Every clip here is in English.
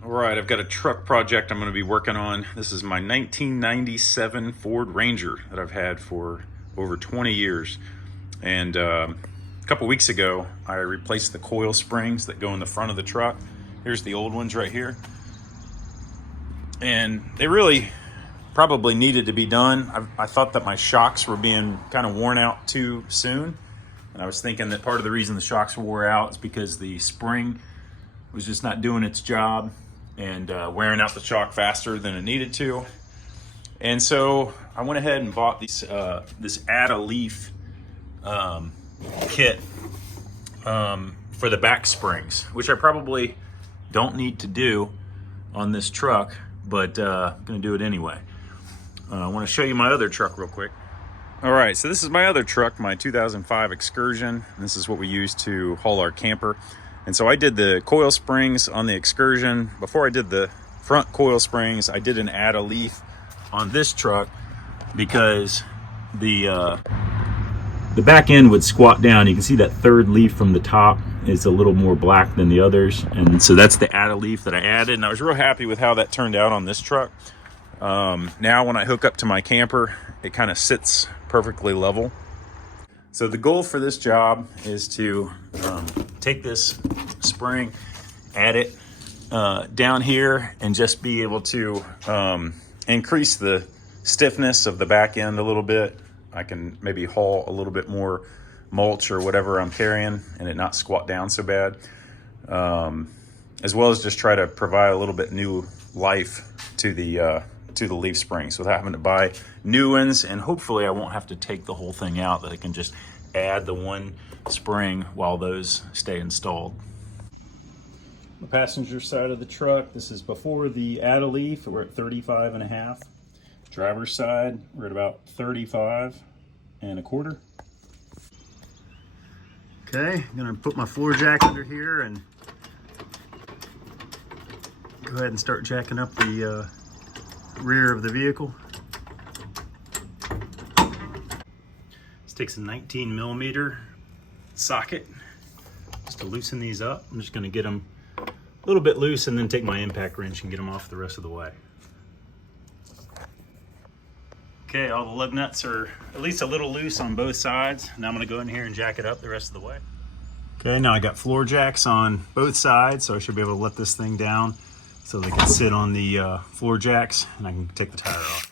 All right, I've got a truck project I'm going to be working on. This is my 1997 Ford Ranger that I've had for over 20 years. And a couple weeks ago, I replaced the coil springs that go in the front of the truck. Here's the old ones right here. And they really probably needed to be done. I thought that my shocks were being kind of worn out too soon. And I was thinking that part of the reason the shocks wore out is because the spring was just not doing its job and wearing out the shock faster than it needed to. And so I went ahead and bought this Add a Leaf kit for the back springs, which I probably don't need to do on this truck, but I'm gonna do it anyway. I wanna show you my other truck real quick. All right, so this is my other truck, my 2005 Excursion. This is what we use to haul our camper. And so I did the coil springs on the Excursion. Before I did the front coil springs, I did an Add a Leaf on this truck because the back end would squat down. You can see that third leaf from the top is a little more black than the others. And so that's the Add a Leaf that I added. And I was real happy with how that turned out on this truck. Now when I hook up to my camper, it kind of sits perfectly level. So the goal for this job is to take this spring, add it down here, and just be able to increase the stiffness of the back end a little bit. I can maybe haul a little bit more mulch or whatever I'm carrying and it not squat down so bad. As well as just try to provide a little bit new life to the leaf springs without having to buy new ones, and hopefully I won't have to take the whole thing out, that I can just add the one spring while those stay installed. The passenger side of the truck, this is before the Add a Leaf, we're at 35.5. Driver's side, we're at about 35.25. Okay, I'm gonna put my floor jack under here and go ahead and start jacking up the rear of the vehicle. This takes a 19mm socket just to loosen these up. I'm just gonna get them a little bit loose and then take my impact wrench and get them off the rest of the way. Okay, all the lug nuts are at least a little loose on both sides. Now I'm gonna go in here and jack it up the rest of the way. Okay, now I got floor jacks on both sides, so I should be able to let this thing down so they can sit on the floor jacks, and I can take the tire off.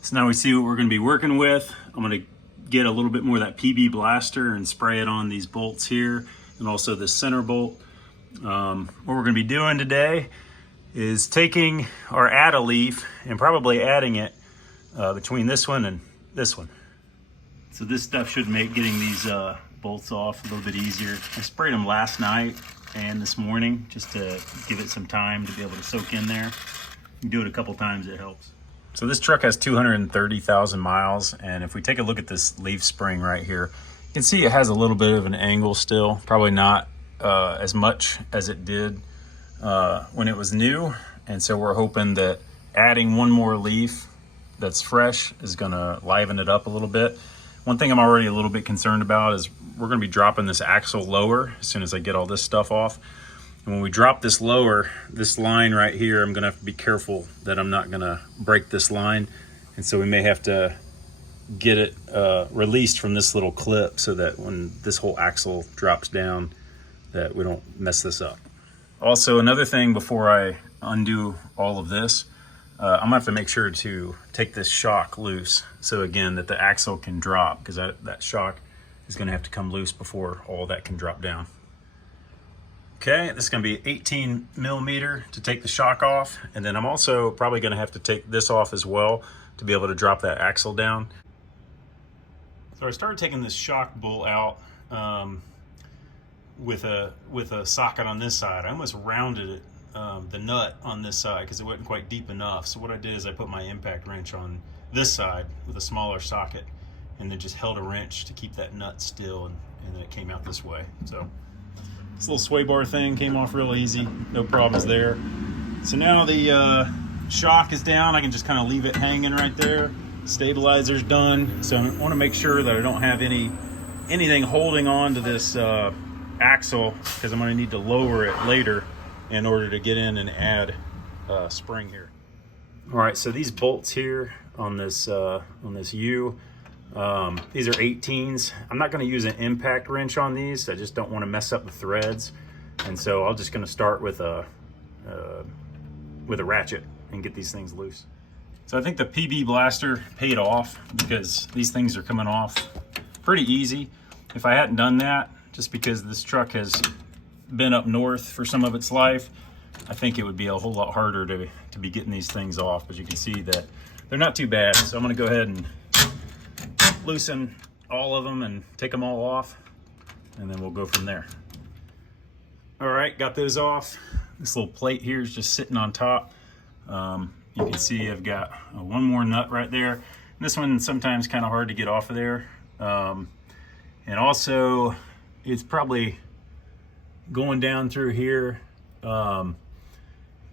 So now we see what we're gonna be working with. I'm gonna get a little bit more of that PB Blaster and spray it on these bolts here, and also this center bolt. What we're gonna be doing today is taking our Add a Leaf and probably adding it between this one and this one. So this stuff should make getting these bolts off a little bit easier. I sprayed them last night and this morning just to give it some time to be able to soak in there. You can do it a couple times, it helps. So this truck has 230,000 miles, and if we take a look at this leaf spring right here, you can see it has a little bit of an angle still, probably not as much as it did when it was new. And so we're hoping that adding one more leaf that's fresh is gonna liven it up a little bit. One thing I'm already a little bit concerned about is we're gonna be dropping this axle lower as soon as I get all this stuff off. And when we drop this lower, this line right here, I'm gonna have to be careful that I'm not gonna break this line. And so we may have to get it released from this little clip so that when this whole axle drops down, that we don't mess this up. Also, another thing before I undo all of this, I'm gonna have to make sure to take this shock loose. So again, that the axle can drop, because that shock is gonna have to come loose before all that can drop down. Okay, this is gonna be 18mm to take the shock off. And then I'm also probably gonna have to take this off as well to be able to drop that axle down. So I started taking this shock bolt out with a socket on this side. I almost rounded it, the nut on this side, because it wasn't quite deep enough. So what I did is I put my impact wrench on this side with a smaller socket and then just held a wrench to keep that nut still, and then it came out this way. So this little sway bar thing came off real easy, no problems there. So now the shock is down. I can just kind of leave it hanging right there. Stabilizer's done. So I want to make sure that I don't have any anything holding on to this axle, because I'm going to need to lower it later in order to get in and add spring here. All right, so these bolts here on this U, these are 18s. I'm not going to use an impact wrench on these. I just don't want to mess up the threads, and so I'm just going to start with a ratchet and get these things loose. So I think the PB Blaster paid off, because these things are coming off pretty easy. If I hadn't done that, just because this truck has been up north for some of its life, I think it would be a whole lot harder to be getting these things off. But you can see that they're not too bad. So I'm gonna go ahead and loosen all of them and take them all off, and then we'll go from there. All right, got those off. This little plate here is just sitting on top. You can see I've got one more nut right there. This one sometimes kind of hard to get off of there. And also it's probably going down through here.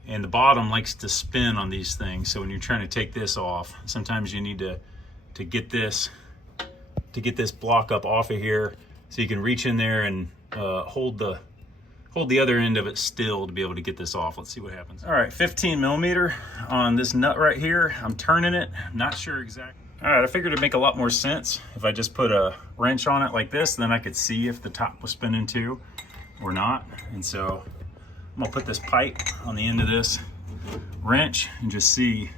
And the bottom likes to spin on these things. So when you're trying to take this off, sometimes you need to get this block up off of here, so you can reach in there and hold the other end of it still to be able to get this off. Let's see what happens. All right, 15 millimeter on this nut right here. I'm turning it, I'm not sure exactly. All right, I figured it'd make a lot more sense if I just put a wrench on it like this, then I could see if the top was spinning too or not. And so I'm gonna put this pipe on the end of this wrench and just see.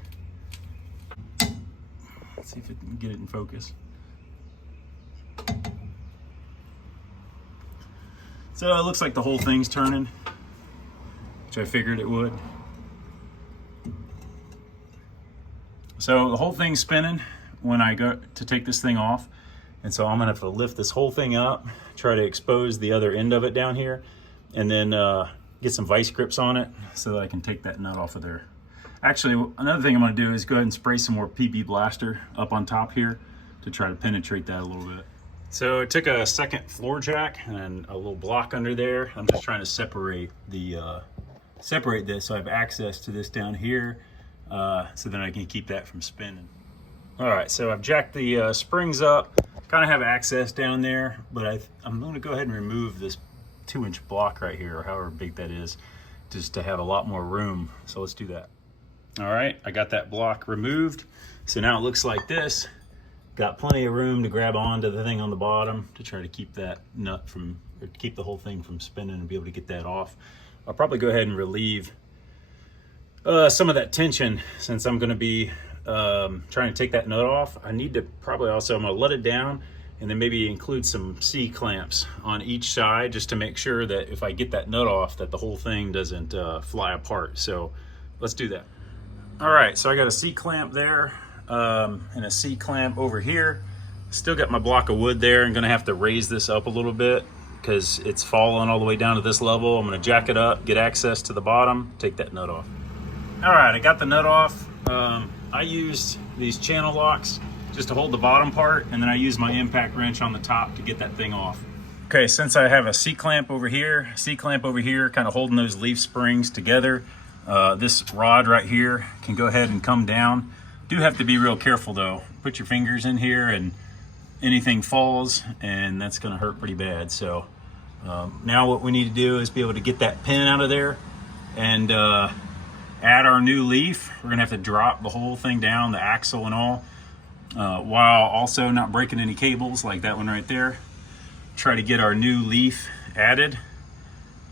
Let's see if it can get it in focus. So it looks like the whole thing's turning, which I figured it would. So the whole thing's spinning when I go to take this thing off. And so I'm gonna have to lift this whole thing up, try to expose the other end of it down here, and then get some vice grips on it so that I can take that nut off of there. Actually, another thing I'm gonna do is go ahead and spray some more PB Blaster up on top here to try to penetrate that a little bit. So I took a second floor jack and a little block under there. I'm just trying to separate this so I have access to this down here, so then I can keep that from spinning. All right, so I've jacked the springs up, kind of have access down there, but I'm going to go ahead and remove this 2-inch block right here, or however big that is, just to have a lot more room. So let's do that. All right, I got that block removed. So now it looks like this. Got plenty of room to grab onto the thing on the bottom to try to keep that nut from, or keep the whole thing from spinning and be able to get that off. I'll probably go ahead and relieve some of that tension, since I'm gonna be trying to take that nut off. I need to probably also, I'm gonna let it down and then maybe include some C-clamps on each side, just to make sure that if I get that nut off, that the whole thing doesn't fly apart. So let's do that. All right, so I got a C-clamp there. And a C-clamp over here. Still got my block of wood there. I'm gonna have to raise this up a little bit because it's fallen all the way down to this level. I'm gonna jack it up, get access to the bottom, take that nut off. All right, I got the nut off. I used these channel locks just to hold the bottom part, and then I used my impact wrench on the top to get that thing off. Okay, since I have a C-clamp over here, kind of holding those leaf springs together, this rod right here can go ahead and come down. Do have to be real careful though. Put your fingers in here and anything falls, and that's gonna hurt pretty bad. So now what we need to do is be able to get that pin out of there and add our new leaf. We're gonna have to drop the whole thing down, the axle and all, while also not breaking any cables like that one right there. Try to get our new leaf added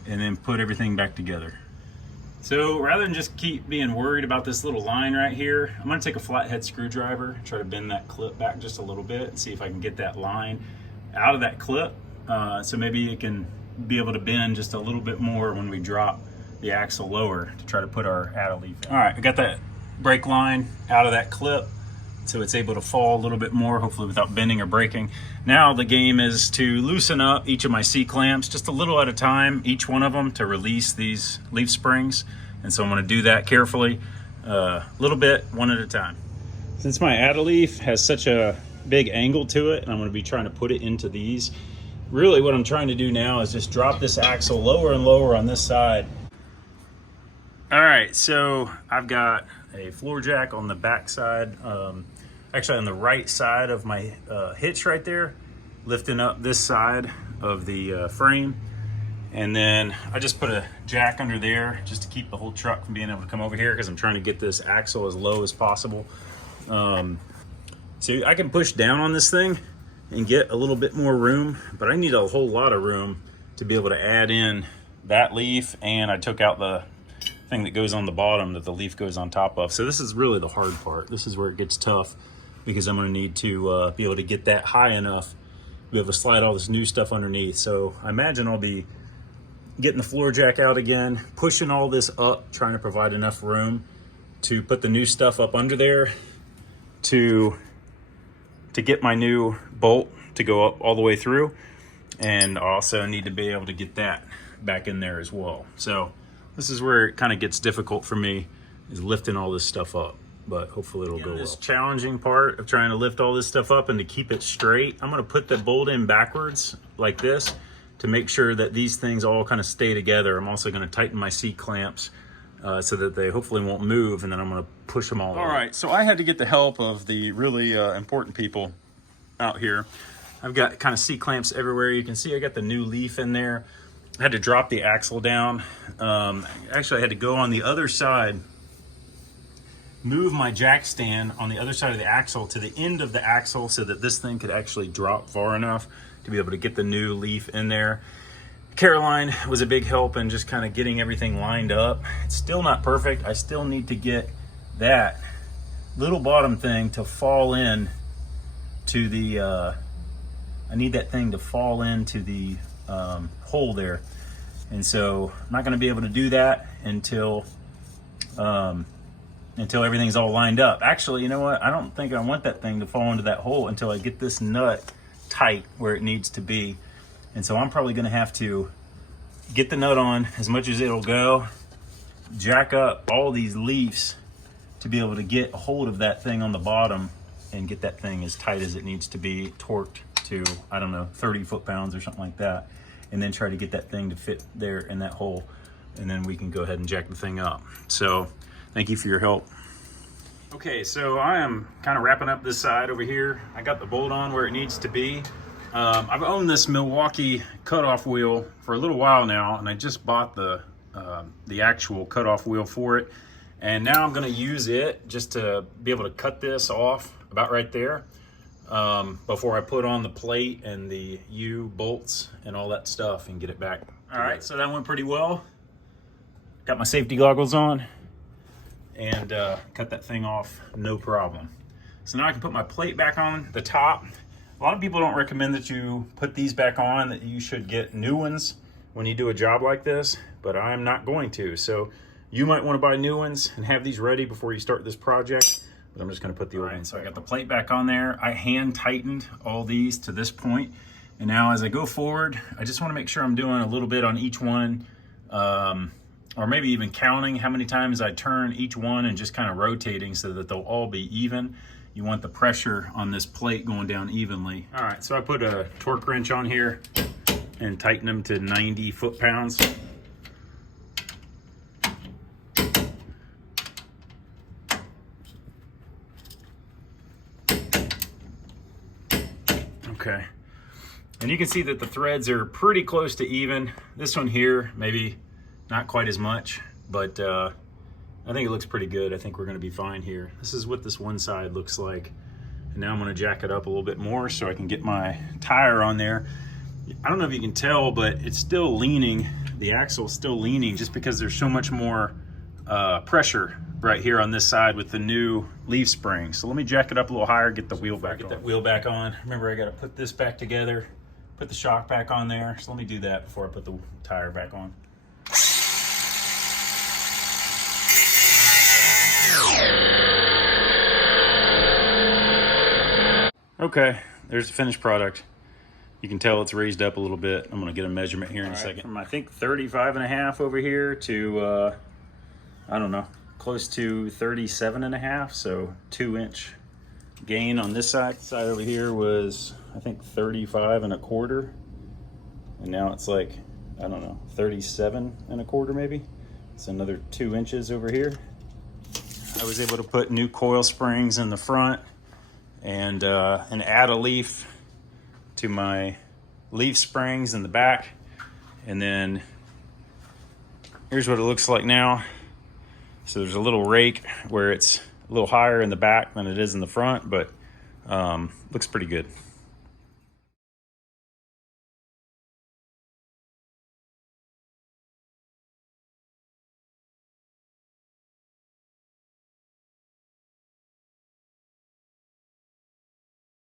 and then put everything back together. So rather than just keep being worried about this little line right here, I'm gonna take a flathead screwdriver, try to bend that clip back just a little bit and see if I can get that line out of that clip. So maybe it can be able to bend just a little bit more when we drop the axle lower to try to put our add leaf in. All right, I got that brake line out of that clip, so it's able to fall a little bit more, hopefully without bending or breaking. Now the game is to loosen up each of my C-clamps just a little at a time, each one of them, to release these leaf springs. And so I'm gonna do that carefully, a little bit, one at a time. Since my add-a-leaf has such a big angle to it, and I'm gonna be trying to put it into these, really what I'm trying to do now is just drop this axle lower and lower on this side. All right, so I've got a floor jack on the back side, actually on the right side of my hitch right there. lifting up this side of the frame. And then I just put a jack under there just to keep the whole truck from being able to come over here, because I'm trying to get this axle as low as possible. So I can push down on this thing and get a little bit more room, but I need a whole lot of room to be able to add in that leaf, and I took out the thing that goes on the bottom that the leaf goes on top of. So this is really the hard part. This is where it gets tough, because I'm going to need to be able to get that high enough to be able to slide all this new stuff underneath. So I imagine I'll be getting the floor jack out again, pushing all this up, trying to provide enough room to put the new stuff up under there to get my new bolt to go up all the way through. And I also need to be able to get that back in there as well. So this is where it kind of gets difficult for me, is lifting all this stuff up, but hopefully it'll go well. This challenging part of trying to lift all this stuff up and to keep it straight, I'm gonna put the bolt in backwards like this to make sure that these things all kind of stay together. I'm also gonna tighten my seat clamps so that they hopefully won't move, and then I'm gonna push them all. All right, so I had to get the help of the really important people out here. I've got kind of seat clamps everywhere. You can see I got the new leaf in there. I had to drop the axle down. Actually, I had to go on the other side, move my jack stand on the other side of the axle to the end of the axle so that this thing could actually drop far enough to be able to get the new leaf in there. Caroline was a big help in just kind of getting everything lined up. It's still not perfect. I still need to get that little bottom thing to fall in to the, I need that thing to fall into the hole there. And so I'm not gonna be able to do that until everything's all lined up. Actually, you know what? I don't think I want that thing to fall into that hole until I get this nut tight where it needs to be. And so I'm probably gonna have to get the nut on as much as it'll go, jack up all these leaves to be able to get a hold of that thing on the bottom and get that thing as tight as it needs to be, torqued to, I don't know, 30 foot-pounds or something like that. And then try to get that thing to fit there in that hole. And then we can go ahead and jack the thing up. So thank you for your help. Okay, so I am kind of wrapping up this side over here. I got the bolt on where it needs to be. I've owned this Milwaukee cutoff wheel for a little while now, and I just bought the actual cutoff wheel for it. And now I'm gonna use it just to be able to cut this off about right there before I put on the plate and the U bolts and all that stuff and get it back. All right, so that went pretty well. Got my safety goggles on and cut that thing off, no problem. So now I can put my plate back on the top. A lot of people don't recommend that you put these back on, that you should get new ones when you do a job like this, but I'm not going to. So you might want to buy new ones and have these ready before you start this project, but I'm just going to put the old ones. So I got the plate back on there. I hand tightened all these to this point. And now as I go forward, I just want to make sure I'm doing a little bit on each one, or maybe even counting how many times I turn each one and just kind of rotating so that they'll all be even. You want the pressure on this plate going down evenly. All right, so I put a torque wrench on here and tighten them to 90 foot-pounds. Okay, and you can see that the threads are pretty close to even. This one here, maybe not quite as much, but I think it looks pretty good. I think we're gonna be fine here. This is what this one side looks like. And now I'm gonna jack it up a little bit more so I can get my tire on there. I don't know if you can tell, but it's still leaning. The axle's still leaning just because there's so much more pressure right here on this side with the new leaf spring. So let me jack it up a little higher, get the wheel back on. Get that wheel back on. Remember, I gotta put this back together, put the shock back on there. So let me do that before I put the tire back on. Okay, there's the finished product. You can tell it's raised up a little bit. I'm gonna get a measurement here in a second. From I think 35.5 over here to, I don't know, close to 37.5, so 2-inch gain on this side. Side over here was, I think 35.25, and now it's like, I don't know, 37.25 maybe. It's another 2 inches over here. I was able to put new coil springs in the front and add a leaf to my leaf springs in the back. And then here's what it looks like now. So there's a little rake where it's a little higher in the back than it is in the front, but looks pretty good.